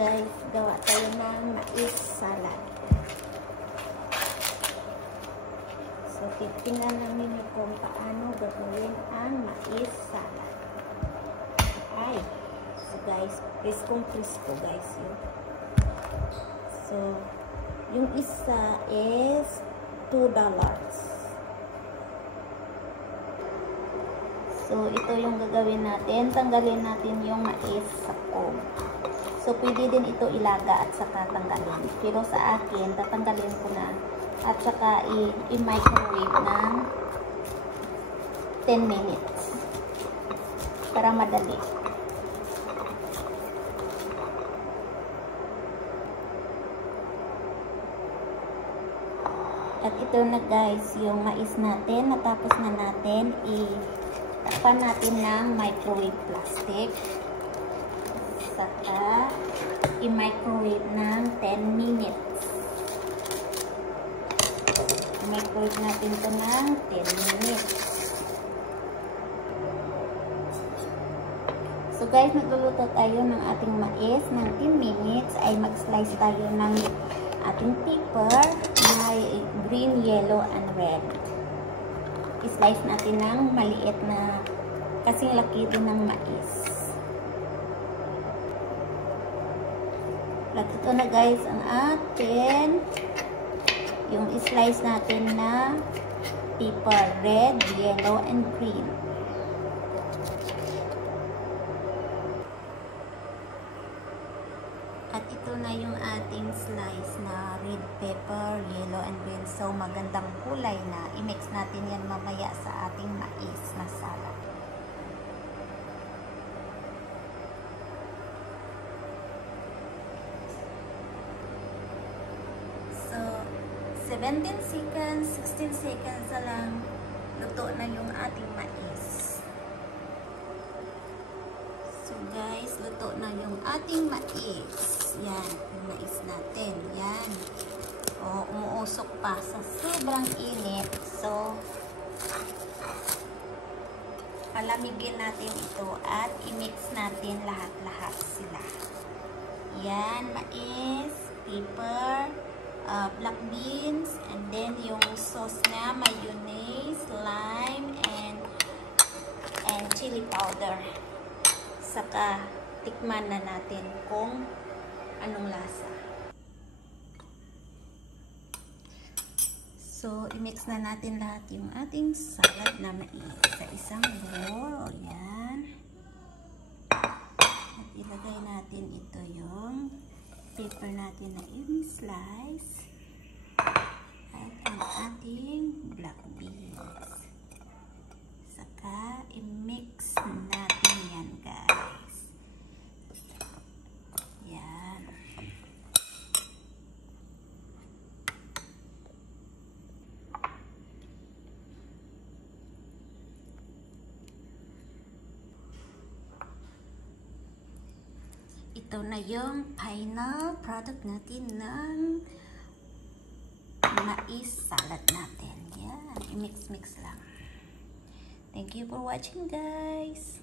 guys, gawa tayo ng mais salad. So, titingnan namin kung paano gagawin ang mais salad. Ay, so guys, priskong-prisko guys yun. So, yung isa is $2. So, ito yung gagawin natin. Tanggalin natin yung mais sa cob. So, pwede din ito ilaga at saka tanggalin. Pero sa akin, tatanggalin ko na at saka i-microwave ng 10 minutes para madali. At ito na guys, yung mais natin. Natapos na natin takpan natin ng microwave plastic. Saka i-microwave ng 10 minutes. I-microwave natin ito ng 10 minutes. So guys, nagluluto tayo ng ating mais ng 10 minutes. Ay mag-slice tayo ng ating pepper na green, yellow, and red. I-slice natin ng maliit na kasing laki din ng mais. At ito na guys ang atin yung i-slice natin na pepper, red, yellow, and green. At ito na yung ating slice na red pepper, yellow, and green. So, magandang kulay na. I-mix natin yan mamaya sa ating mais na salad. So, 17 seconds, 16 seconds na lang, luto na yung ating mais. So, guys, luto na yung ating mais. Yan, yung mais natin. Yan. O, umuusok pa sa sobrang init. So, palamigin natin ito at i-mix natin lahat-lahat sila. Yan, mais, pepper, black beans, and then yung sauce na, mayonnaise, lime, and chili powder. Saka, tikman na natin kung anong lasa. So, i-mix na natin lahat yung ating salad na mais sa isang bowl. Ayan. At ilagay natin ito yung pepper natin na in-slice. At ang ating black beans. Saka, i-mix natin yan guys. Ito na yung final product natin ng mais salad natin. Yan, i-mix-mix lang. Thank you for watching guys.